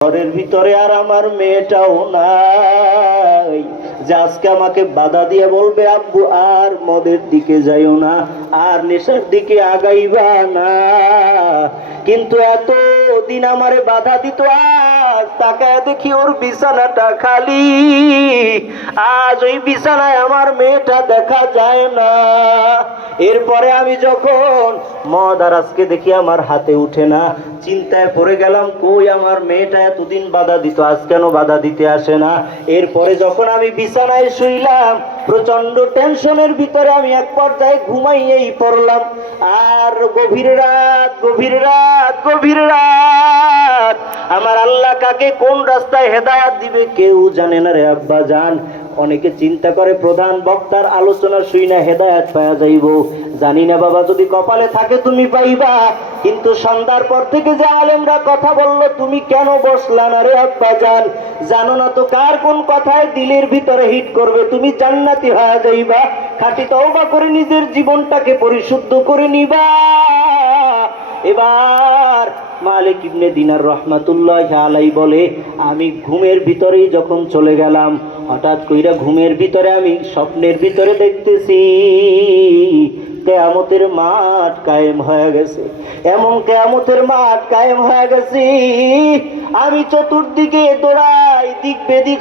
ঘরের ভিতরে আর আমার মেয়েটাও নাই যে আজকে আমাকে বাধা দিয়ে বলবে আব্বু আর মদের দিকে যাইও না, আর নেশার দিকে আগাইবা না। কিন্তু এত দিন আমারে বাধা দিত, আজ তাকায় দেখি ওর বিছানাটা খালি। আজ ওই বিছানায় আমার মেয়েটা দেখা যায় না। এরপরে আমি যখন মদ আর আজকে দেখি আমার হাতে উঠে না, চিন্তায় পড়ে গেলাম কই আমার মেয়েটা এতদিন বাধা দিত, আজ কেন বাধা দিতে আসে না। এরপরে যখন আমি বিছানায় শুইলাম, প্রচন্ড টেনশনের ভিতরে আমি এক পর্যায়ে ঘুমাইয়েই পড়লাম। আর গভীর রাত গভীর রাত গভীর রাত আমার আল্লাহ কাকে কোন রাস্তায় হেদায়েত দিবে কেউ জানে না রে আব্বা জান। অনেকে চিন্তা করে প্রধান বক্তার আলোচনা শুই না হেদায়েত পাওয়া যাইব। জানি না বাবা, যদি কপালে থাকে তুমি পাইবা, কিন্তু সন্ধ্যার পর থেকে যে আলেমরা কথা বললো তুমি কেন বসলা না রে আব্বা জান? জানো না তো কার কোন কথায় দিলের ভিতরে হিট করবে, তুমি জান্নাতি হয়ে যাইবা। খাঁটি তওবা করে নিজের জীবনটাকে পরিশুদ্ধ করে নিবা। এবার মালিক ইবনে দিনার রহমাতুল্লাহ আলাই বলে, আমি ঘুমের ভিতরেই যখন চলে গেলাম, হঠাৎ কইরা ঘুমের ভিতরে আমি স্বপ্নের ভিতরে দেখতেছি কিয়ামতের মাঠ কায়েম হয়ে গেছে। এমন কিয়ামতের মাঠ কায়েম হয়ে গেছে, আমি চতুর্দিকে দৌড়াই, দিক বেদিক